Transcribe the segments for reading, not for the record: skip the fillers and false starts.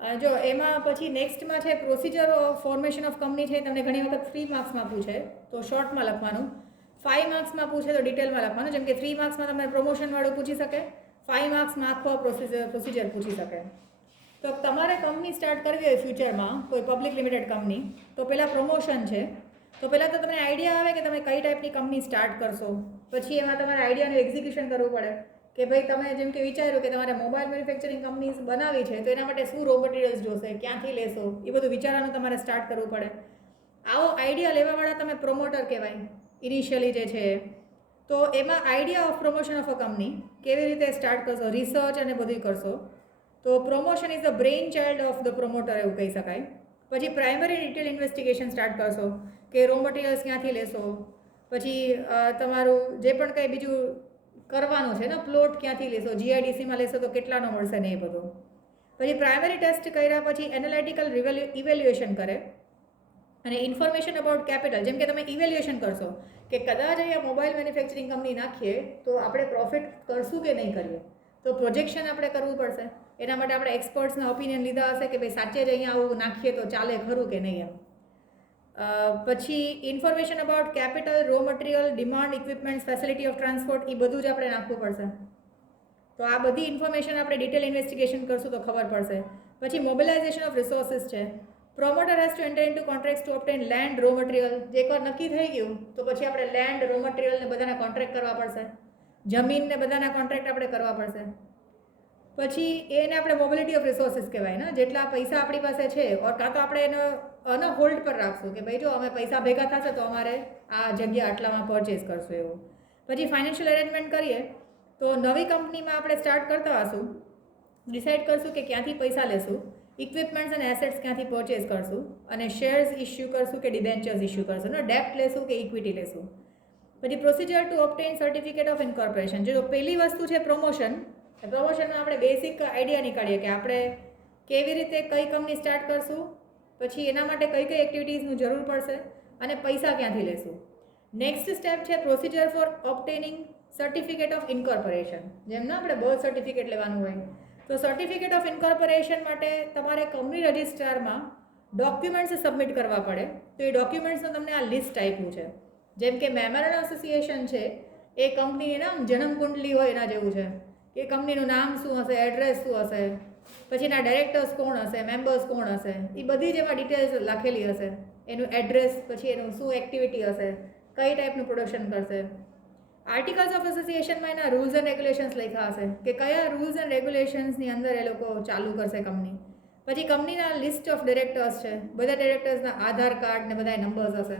જો એમાં પછી નેક્સ્ટમાં છે procedure of formation of company છે, તમને ઘણી વખત 3 માર્ક્સમાં પૂછે તો શોર્ટમાં લખવાનું, 5 માર્ક્સમાં પૂછે તો ડિટેલમાં લખવાનું. જેમ કે 3 માર્ક્સમાં તમને પ્રમોશનવાળું પૂછી શકે, 5 માર્ક્સમાં આખો પ્રોસિજર પૂછી શકે. તો તમારે કંપની સ્ટાર્ટ કરવી હોય ફ્યુચરમાં કોઈ પબ્લિક લિમિટેડ કંપની, તો પહેલાં પ્રમોશન છે. તો પહેલાં તો તમને આઈડિયા આવે કે તમે કઈ ટાઈપની કંપની સ્ટાર્ટ કરશો. પછી એમાં તમારે આઈડિયાનું એક્ઝિક્યુશન કરવું પડે કે ભાઈ તમે જેમ કે વિચાર્યું કે તમારે મોબાઈલ મેન્યુફેક્ચરિંગ કંપનીઝ બનાવી છે, તો એના માટે શું રો મટીરિયલ્સ જોશે, ક્યાંથી લેશો, એ બધું વિચારવાનું તમારે સ્ટાર્ટ કરવું પડે. આવો આઈડિયા લેવાવાળા તમે પ્રોમોટર કહેવાય ઇનિશિયલી જે છે. તો એમાં idea of promotion of a company કેવી રીતે સ્ટાર્ટ કરશો, રિસર્ચ અને બધું કરશો. તો promotion is the brain child of the promoter એવું કહી શકાય. પછી પ્રાઇમરી ડિટેલ ઇન્વેસ્ટિગેશન સ્ટાર્ટ કરશો કે રો મટીરિયલ્સ ક્યાંથી લેશો, પછી તમારું જે પણ કંઈ બીજું કરવાનું છે ને, પ્લોટ ક્યાંથી લેશો, જીઆઈડીસીમાં લેશો તો કેટલાનો મળશે ને એ બધું. પછી પ્રાઇમરી ટેસ્ટ કર્યા પછી એનાલિટિકલ ઇવેલ્યુએશન કરે અને ઇન્ફોર્મેશન અબાઉટ કેપિટલ. જેમ કે તમે ઇવેલ્યુએશન કરશો કે કદાચ અહીંયા મોબાઈલ મેન્યુફેક્ચરિંગ કંપની નાખીએ તો આપણે પ્રોફિટ કરશું કે નહીં કરીએ, તો પ્રોજેક્શન આપણે કરવું પડશે. એના માટે આપણે એક્સપર્ટ્સના ઓપિનિયન લીધા હશે કે ભાઈ સાચે જ અહીંયા આવું નાખીએ તો ચાલે ખરું કે નહીં એમ. પછી information about capital, raw material, demand, equipments, facility of transport, એ બધું જ આપણે નાખવું પડશે. તો આ બધી ઇન્ફોર્મેશન આપણે ડિટેલ ઇન્વેસ્ટિગેશન કરશું તો ખબર પડશે. પછી મોબિલાઇઝેશન ઓફ રિસોર્સિસ છે. Promoter has to enter into contracts to obtain land, raw material. જે એકવાર નક્કી થઈ ગયું તો પછી આપણે લેન્ડ, રો મટીરિયલને બધાના કોન્ટ્રાક્ટ કરવા પડશે, જમીનને બધાના કોન્ટ્રાક્ટ આપણે કરવા પડશે. પછી એને આપણે મોબિલિટી ઓફ રિસોર્સિસ કહેવાય ને, જેટલા પૈસા આપણી પાસે છે ઓર કાં તો આપણે એનો હોલ્ડ પર રાખશું કે ભાઈ જો અમે પૈસા ભેગા થશે તો અમારે આ જગ્યા આટલામાં પરચેસ કરશું એવું. પછી ફાઇનાન્શિયલ અરેન્જમેન્ટ કરીએ તો નવી કંપનીમાં આપણે સ્ટાર્ટ કરતા હશું, ડિસાઇડ કરશું કે ક્યાંથી પૈસા લેશું, ઇક્વિપમેન્ટ્સ અને એસેટ્સ ક્યાંથી પરચેસ કરશું, અને શેર્સ ઇસ્યુ કરશું કે ડિબેન્ચર્સ ઇસ્યુ કરશું ને, ડેપ્ટ લેશું કે ઇક્વિટી લેશું. પછી procedure to obtain certificate of incorporation. જો પહેલી વસ્તુ છે પ્રમોશન. પ્રમોશનમાં આપણે બેસિક આઈડિયા નીકાળીએ કે આપણે કેવી રીતે કઈ કંપની સ્ટાર્ટ કરશું, પછી એના માટે કઈ કઈ એક્ટિવિટીઝની જરૂર પડશે અને પૈસા ક્યાંથી લેશું. નેક્સ્ટ સ્ટેપ છે procedure for obtaining certificate of incorporation. જેમ ના આપણે બર્થ સર્ટિફિકેટ લેવાનું હોય, તો સર્ટિફિકેટ ઓફ ઇન્કોર્પોરેશન માટે તમારે કંપની રજિસ્ટ્રારમાં ડોક્યુમેન્ટ્સ સબમિટ કરવા પડે. તો એ ડોક્યુમેન્ટ્સનું તમને આ લિસ્ટ આપ્યું છે. જેમ કે મેમોરેન્ડમ એસોસિએશન છે એ કંપનીની નામ જન્મ કુંડલી હોય એના જેવું છે કે કંપનીનું નામ શું હશે, એડ્રેસ શું હશે, પછી એના ડાયરેક્ટર્સ કોણ હશે, મેમ્બર્સ કોણ હશે, એ બધી જ એમાં ડિટેલ્સ લખેલી હશે. એનું એડ્રેસ, પછી એનું શું એક્ટિવિટી હશે, કઈ ટાઈપનું પ્રોડક્શન કરશે. આર્ટિકલ્સ ઓફ એસોસિએશનમાં એના રૂલ્સ એન્ડ રેગ્યુલેશન્સ લખ્યા હશે કે કયા રૂલ્સ એન્ડ રેગ્યુલેશન્સની અંદર એ લોકો ચાલુ કરશે કંપની. પછી કંપનીના લિસ્ટ ઓફ ડિરેક્ટર્સ છે, બધા ડિરેક્ટર્સના આધાર કાર્ડ ને બધા નંબર્સ હશે.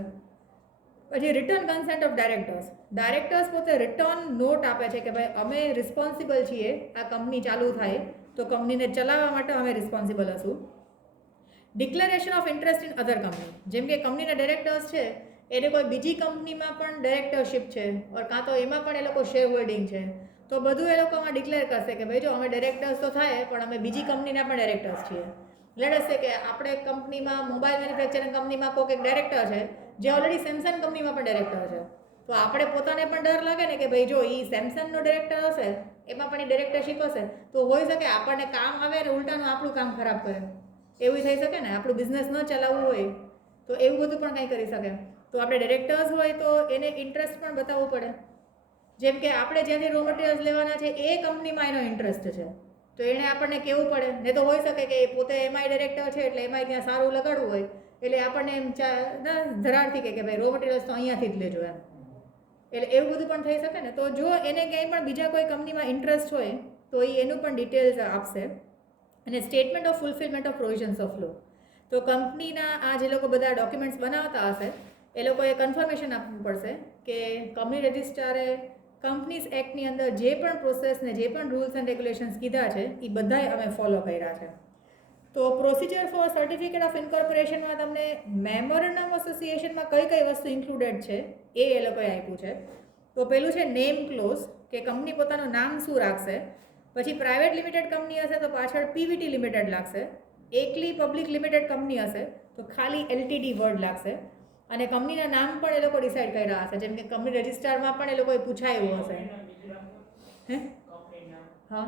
પછી return consent of directors. Directors પોતે રિટર્ન નોટ આપે છે કે ભાઈ અમે રિસ્પોન્સિબલ છીએ, આ કંપની ચાલુ થાય તો કંપનીને ચલાવવા માટે અમે રિસ્પોન્સિબલ હશું. Declaration of interest in other company. જેમ કે કંપનીના ડાયરેક્ટર્સ છે એને કોઈ બીજી કંપનીમાં પણ ડાયરેક્ટરશિપ છે ઓર કાં તો એમાં પણ એ લોકો શેર હોલ્ડિંગ છે, તો બધું એ લોકોમાં ડિક્લેર કરશે કે ભાઈ જો અમે ડાયરેક્ટર્સ તો થાય પણ અમે બીજી કંપનીના પણ ડાયરેક્ટર્સ છીએ. લેટ્સ સે કે આપણે કંપનીમાં મોબાઈલ મેન્યુફેક્ચરિંગ કંપનીમાં કોઈ એક ડાયરેક્ટર છે જે ઓલરેડી સેમસંગ કંપનીમાં પણ ડાયરેક્ટર છે, તો આપણે પોતાને પણ ડર લાગે ને કે ભાઈ જો એ સેમસંગનો ડાયરેક્ટર હશે, એમાં પણ એ ડાયરેક્ટરશિપ હશે, તો હોઈ શકે આપણને કામ આવે ને ઉલટાનું આપણું કામ ખરાબ કરે, એવું થઈ શકે ને. આપણું બિઝનેસ ન ચલાવવું હોય તો એવું બધું પણ કંઈ કરી શકે. તો આપણે ડાયરેક્ટર્સ હોય તો એને ઇન્ટરેસ્ટ પણ બતાવવું પડે. જેમ કે આપણે જ્યાંથી રો મટીરિયલ્સ લેવાના છે એ કંપનીમાં એનો ઇન્ટરેસ્ટ છે, તો એણે આપણને કહેવું પડે. ને તો હોઈ શકે કે એ પોતે એમાંય ડાયરેક્ટર છે એટલે એમાંય ત્યાં સારું લગાડવું હોય એટલે આપણને એમ ધરાડથી કે ભાઈ રો મટીરિયલ્સ તો અહીંયાથી જ લેજો એમ, એટલે એવું બધું પણ થઈ શકે ને. તો જો એને ક્યાંય પણ બીજા કોઈ કંપનીમાં ઇન્ટરેસ્ટ હોય તો એ એનું પણ ડિટેલ્સ આપશે. અને statement of fulfilment of provisions of law. તો કંપનીના આ જે લોકો બધા ડોક્યુમેન્ટ્સ બનાવતા હશે એ લોકોએ કન્ફર્મેશન આપવું પડશે કે કંપની રજિસ્ટ્રારે કંપનીઝ એક્ટની અંદર જે પણ પ્રોસેસ ને જે પણ રૂલ્સ એન્ડ રેગ્યુલેશન્સ કીધા છે એ બધાય અમે ફોલો કર્યા છે. તો પ્રોસિજર ફોર સર્ટિફિકેટ ઓફ ઇન્કોર્પોરેશનમાં તમને મેમોરેન્ડમ એસોસિએશનમાં કઈ કઈ વસ્તુ ઇન્ક્લુડેડ છે એ લોકોએ આપ્યું છે. તો પેલું છે નેમ ક્લોઝ, કે કંપની પોતાનું નામ શું રાખશે. પછી પ્રાઇવેટ લિમિટેડ કંપની હશે તો પાછળ પીવીટી લિમિટેડ લાગશે. એકલી પબ્લિક લિમિટેડ કંપની હશે તો ખાલી એલટીડી વર્ડ લાગશે. અને કંપનીના નામ પણ એ લોકો ડિસાઇડ કર્યા હશે, જેમ કે કંપની રજિસ્ટ્રારમાં પણ એ લોકોએ પૂછાયું હશે. હે હા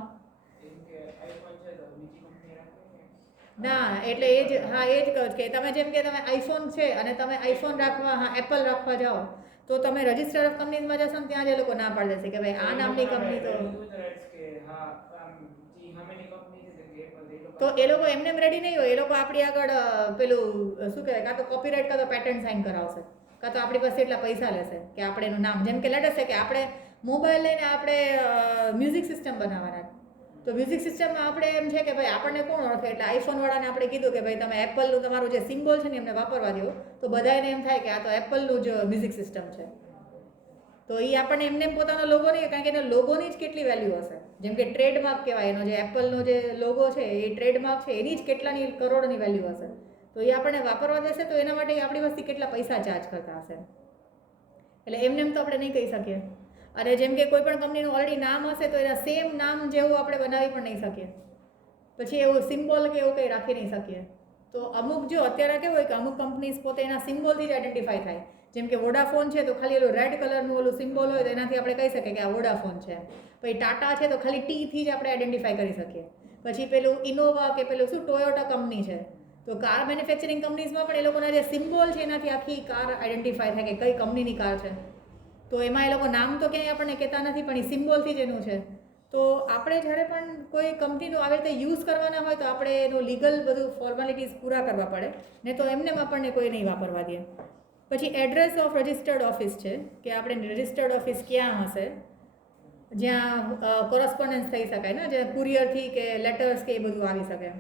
ના એટલે એ જ હા એ જ કહું છું કે તમે જેમ કે તમે આઈફોન છે અને તમે આઈફોન રાખવા હા એપલ રાખવા જાઓ તો તમે રજિસ્ટર ઓફ કંપનીઝમાં જશો ને ત્યાં જ એ લોકો ના પાડી દેશે કે ભાઈ આ નામની કંપની તો એ લોકો એમને એમ રેડી નહીં હોય. એ લોકો આપણી આગળ પેલું શું કહેવાય કાં તો કોપીરાઇટ કાં તો પેટન્ટ સાઇન કરાવશે કાં તો આપણી પાસે એટલા પૈસા લેશે કે આપણે એનું નામ જેમ કે લેટેસ્ટ છે કે આપણે મોબાઈલ લઈને આપણે મ્યુઝિક સિસ્ટમ બનાવવાના તો મ્યુઝિક સિસ્ટમમાં આપણે એમ છે કે ભાઈ આપણને કોણ ઓળખે એટલે આઈફોનવાળાને આપણે કીધું કે ભાઈ તમે એપલનું તમારું જે સિમ્બોલ છે ને એમને વાપરવા દો તો બધાને એમ થાય કે આ તો એપલનું જ મ્યુઝિક સિસ્ટમ છે. તો એ આપણને એમને પોતાનો લોગો નહીં કારણ કે એના લોગોની જ કેટલી વેલ્યુ હશે. જેમ કે ટ્રેડમાર્ક કહેવાય એનો જે એપલનો જે લોગો છે એ ટ્રેડમાર્ક છે એની જ કેટલાની કરોડની વેલ્યુ હશે. તો એ આપણને વાપરવા દેશે તો એના માટે આપણી પાસેથી કેટલા પૈસા ચાર્જ કરતા હશે. એટલે એમને એમ તો આપણે નહીં કહી શકીએ. અને જેમ કે કોઈ પણ કંપનીનું ઓલરેડી નામ હશે તો એના સેમ નામ જેવું આપણે બનાવી પણ નહીં શકીએ. પછી એવું સિમ્બોલ કે એવું કંઈ રાખી નહીં શકીએ. તો અમુક જો અત્યારે કેવું હોય કે અમુક કંપનીઝ પોતે એના સિમ્બોલથી જ આઈડેન્ટિફાય થાય. જેમ કે વોડાફોન છે તો ખાલી ઓલું રેડ કલરનું ઓલું સિમ્બોલ હોય તો એનાથી આપણે કહી શકીએ કે આ વોડાફોન છે. પછી ટાટા છે તો ખાલી ટીથી જ આપણે આઈડેન્ટિફાય કરી શકીએ. પછી પેલું ઇનોવા કે પેલું શું ટોયોટા કંપની છે તો કાર મેન્યુફેક્ચરિંગ કંપનીઝમાં પણ એ લોકોના જે સિમ્બોલ છે એનાથી આખી કાર આઈડેન્ટિફાય થાય કે કઈ કંપનીની કાર છે. તો એમાં એ લોકો નામ તો ક્યાંય આપણને કહેતા નથી પણ એ સિમ્બોલથી જ એનું છે. તો આપણે જ્યારે પણ કોઈ કંપનીનું આવી રીતે યુઝ કરવાના હોય તો આપણે એનું લીગલ બધું ફોર્માલિટીઝ પૂરા કરવા પડે ને તો એમને આપણને કોઈ નહીં વાપરવા દે. પછી એડ્રેસ ઓફ રજિસ્ટર્ડ ઓફિસ છે કે આપણે રજિસ્ટર્ડ ઓફિસ ક્યાં હશે જ્યાં કોરસ્પોન્ડન્સ થઈ શકાય ને જ્યાં કુરિયરથી કે લેટર્સ કે એ બધું આવી શકે.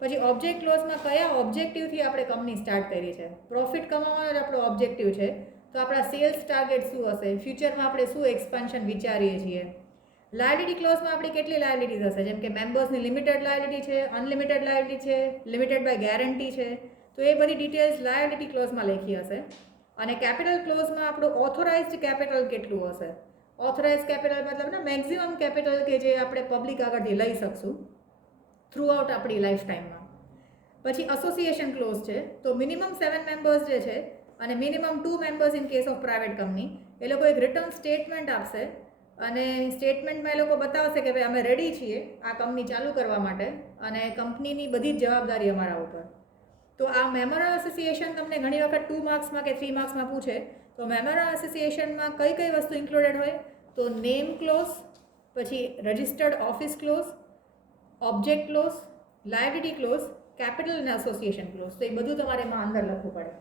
પછી ઓબ્જેક્ટ ક્લોઝમાં કયા ઓબ્જેક્ટિવથી આપણે કંપની સ્ટાર્ટ કરી છે. પ્રોફિટ કમાવાનો જ આપણો ઓબ્જેક્ટિવ છે તો આપણા સેલ્સ ટાર્ગેટ શું હશે, ફ્યુચરમાં આપણે શું એક્સપાન્શન વિચારીએ છીએ. લાયબિલિટી ક્લોઝમાં આપણી કેટલી લાયબિલિટીઝ હશે જેમ કે મેમ્બર્સની લિમિટેડ લાયબિલિટી છે, અનલિમિટેડ લાયબિલિટી છે, લિમિટેડ બાય ગેરંટી છે. તો એ બધી ડિટેલ્સ લાયબિલિટી ક્લોઝમાં લખી હશે. અને કેપિટલ ક્લોઝમાં આપણું ઓથોરાઇઝ્ડ કેપિટલ કેટલું હશે. ઓથોરાઇઝ કેપિટલ મતલબ ને મેક્સિમમ કેપિટલ કે જે આપણે પબ્લિક આગળથી લઈ શકશું થ્રુ આઉટ આપણી લાઈફ ટાઈમમાં. પછી એસોસિએશન ક્લોઝ છે તો મિનિમમ 7 મેમ્બર્સ જે છે અને minimum 2 members in case of private company એ લોકો એક રિટર્ન સ્ટેટમેન્ટ આપશે અને સ્ટેટમેન્ટમાં એ લોકો બતાવશે કે ભાઈ અમે રેડી છીએ આ કંપની ચાલુ કરવા માટે અને કંપનીની બધી જ જવાબદારી અમારા ઉપર. તો આ મેમોરલ એસોસિએશન તમને ઘણી વખત 2 માર્ક્સમાં કે 3 માર્ક્સમાં પૂછે તો મેમોરલ એસોસિએશનમાં કઈ કઈ વસ્તુ ઇન્ક્લુડેડ હોય તો નેમ ક્લોઝ, પછી registered office clause, object clause, liability clause, capital અને એસોસિએશન ક્લોઝ. તો એ બધું તમારે એમાં અંદર લખવું પડે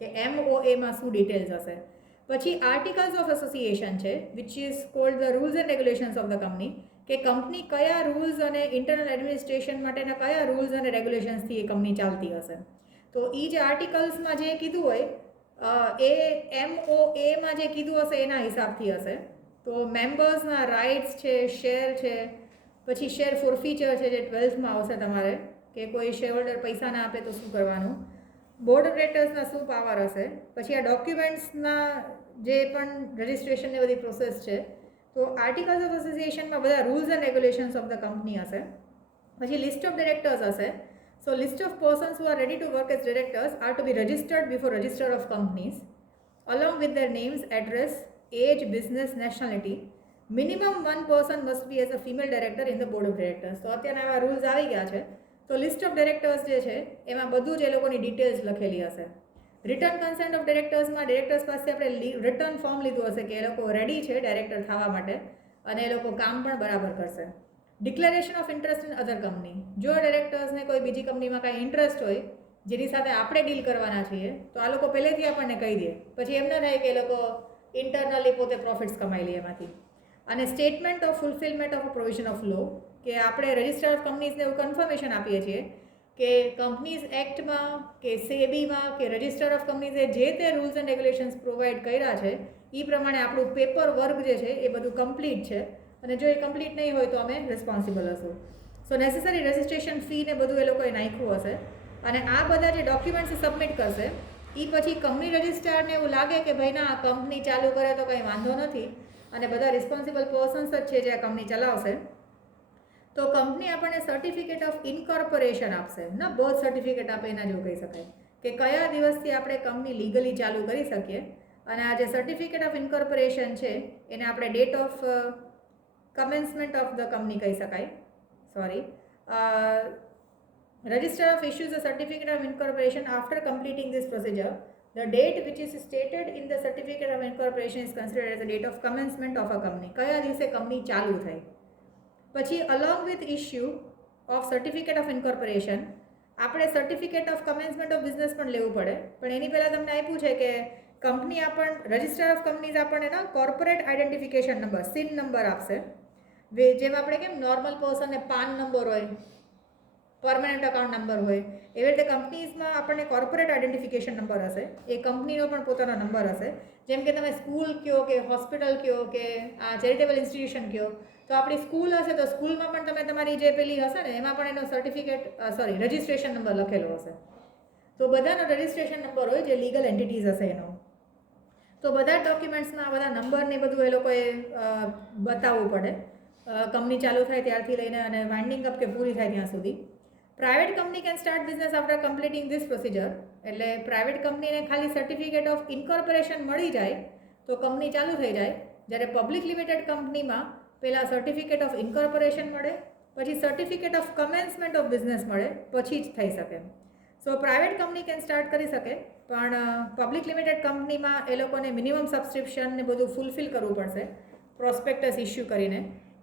કે MOAમાં શું ડિટેલ્સ હશે. પછી આર્ટિકલ્સ ઓફ એસોસિએશન છે which is called the rules and regulations of the company કે કંપની કયા રૂલ્સ અને ઇન્ટરનલ એડમિનિસ્ટ્રેશન માટેના કયા રૂલ્સ અને રેગ્યુલેશન્સથી એ કંપની ચાલતી હશે. તો એ જે આર્ટિકલ્સમાં જે કીધું હોય એ MOAમાં જે કીધું હશે એના હિસાબથી હશે. તો મેમ્બર્સના રાઇટ્સ છે, શેર છે, પછી શેર ફોરફીચર છે જે 12થમાં આવશે તમારે કે કોઈ શેર હોલ્ડર પૈસા ના આપે તો શું કરવાનું. બોર્ડ ઓફ ડિરેક્ટર્સના શું પાવર હશે. પછી આ ડોક્યુમેન્ટ્સના જે પણ રજિસ્ટ્રેશનની બધી પ્રોસેસ છે તો આર્ટિકલ્સ ઓફ એસોસિએશનમાં બધા rules and regulations of the company હશે. પછી લિસ્ટ ઓફ ડિરેક્ટર્સ હશે. So list of persons who are ready to work as directors are to be registered before register of companies along with their names, address, age, business, nationality. Minimum one person must be as a female director in the board of directors. તો અત્યારે આવા rules આવી ગયા છે તો list of directors જે છે એમાં બધું જ એ લોકોની ડિટેલ્સ લખેલી હશે. રિટર્ન કન્સેન્ટ ઓફ ડિરેક્ટર્સમાં ડિરેક્ટર્સ પાસે આપણે રિટર્ન ફોર્મ લીધું હશે કે એ લોકો રેડી છે ડાયરેક્ટર થવા માટે અને એ લોકો કામ પણ બરાબર કરશે. Declaration of interest in other company. જો ડિરેક્ટર્સને કોઈ બીજી કંપનીમાં કાંઈ ઇન્ટરેસ્ટ હોય જેની સાથે આપણે ડીલ કરવાના છીએ તો આ લોકો પહેલેથી આપણને કહી દે પછી એમ ન થાય કે એ લોકો ઇન્ટરનલી પોતે પ્રોફિટ્સ કમાઈ લે એમાંથી. અને statement of fulfilment of provision of law કે આપણે રજિસ્ટર ઓફ કંપનીઝને એવું કન્ફર્મેશન આપીએ છીએ કે કંપનીઝ એક્ટમાં કે સેબીમાં કે રજિસ્ટર ઓફ કંપનીઝે જે તે રૂલ્સ એન્ડ રેગ્યુલેશન્સ પ્રોવાઈડ કર્યા છે એ પ્રમાણે આપણું પેપર વર્ક જે છે એ બધું કમ્પ્લીટ છે અને જો એ કમ્પ્લીટ નહીં હોય તો અમે રિસ્પોન્સિબલ હશું. સો નેસેસરી રજિસ્ટ્રેશન ફી ને બધું એ લોકોએ નાખ્યું હશે અને આ બધા જે ડોક્યુમેન્ટ્સ સબમિટ કરશે એ પછી કંપની રજિસ્ટ્રારને એવું લાગે કે ભાઈ ના કંપની ચાલુ કરે તો કંઈ વાંધો નથી અને બધા રિસ્પોન્સિબલ પર્સન્સ જ છે જે આ કંપની ચલાવશે તો કંપની આપણને સર્ટિફિકેટ ઓફ ઇન્કોર્પોરેશન આપશે ના બર્થ સર્ટિફિકેટ આપે એના જેવું કહી શકાય કે કયા દિવસથી આપણે કંપની લીગલી ચાલુ કરી શકીએ અને આ જે સર્ટિફિકેટ ઓફ ઇન્કોર્પોરેશન છે એને આપણે date of commencement of the company કહી શકાય. Sorry Registrar of issues a certificate of incorporation after completing this procedure. The date which is stated in the certificate of incorporation is considered as the date of commencement of a company. કયા દિવસે company ચાલુ થઈ. પછી along with issue of certificate of incorporation આપણે certificate of commencement of business પણ લેવું પડે, પણ એની પહેલાં તમને આપ્યું છે કે કંપની રજિસ્ટર ઓફ કંપનીઝ આપણને એના corporate identification number CIN number આપશે. જેમ આપણે કેમ નોર્મલ પર્સનને પાન નંબર હોય, પરમનન્ટ અકાઉન્ટ નંબર હોય, એવી રીતે કંપનીઝમાં આપણને કોર્પોરેટ આઈડેન્ટિફિકેશન નંબર હશે. એ કંપનીનો પણ પોતાનો નંબર હશે. જેમ કે તમે સ્કૂલ કહો કે હોસ્પિટલ કહો કે આ ચેરિટેબલ ઇન્સ્ટિટ્યુશન કહો, તો આપણી સ્કૂલ હશે તો સ્કૂલમાં પણ તમે તમારી જે પેલી હશે ને એમાં પણ એનો રજિસ્ટ્રેશન નંબર લખેલો હશે. તો બધાનો રજિસ્ટ્રેશન નંબર હોય જે લીગલ એન્ટિટીઝ હશે એનો. તો બધા ડોક્યુમેન્ટ્સમાં બધા નંબરને બધું એ લોકોએ બતાવવું પડે કંપની ચાલુ થાય ત્યારથી લઈને અને વાઇન્ડિંગ અપ કે પૂરી થાય ત્યાં સુધી. Private company can start business after completing this procedure. એટલે પ્રાઇવેટ કંપનીને ખાલી સર્ટિફિકેટ ઓફ ઇન્કોર્પોરેશન મળી જાય તો કંપની ચાલુ થઈ જાય. જ્યારે પબ્લિક લિમિટેડ કંપનીમાં પહેલાં સર્ટિફિકેટ ઓફ ઇન્કોર્પોરેશન મળે, પછી certificate of commencement of business મળે, પછી જ થઈ શકે. સો પ્રાઇવેટ કંપની કેન સ્ટાર્ટ કરી શકે, પણ પબ્લિક લિમિટેડ કંપનીમાં એ લોકોને મિનિમમ સબસ્ક્રિપ્શન ને બધું ફૂલફિલ કરવું પડશે પ્રોસ્પેક્ટસ ઇસ્યુ કરીને.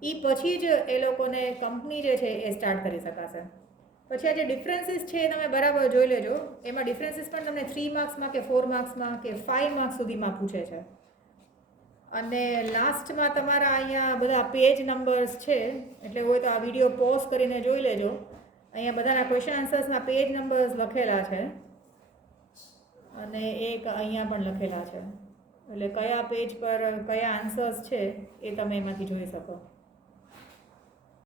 એ પછી જ એ લોકોને કંપની જે છે એ સ્ટાર્ટ કરી શકાશે. પછી આ જે ડિફરન્સીસ છે એ તમે બરાબર જોઈ લેજો. એમાં ડિફરન્સીસ પણ તમને 3 માર્ક્સમાં કે 4 માર્ક્સમાં કે 5 માર્ક્સ સુધીમાં પૂછે છે. અને લાસ્ટમાં તમારા અહીંયા બધા પેજ નંબર્સ છે, એટલે હોય તો આ વિડીયો પોઝ કરીને જોઈ લેજો. અહીંયા બધાના ક્વેશ્ચન આન્સર્સના પેજ નંબર્સ લખેલા છે અને એક અહીંયા પણ લખેલા છે. એટલે કયા પેજ પર કયા આન્સર્સ છે એ તમે એમાંથી જોઈ શકો.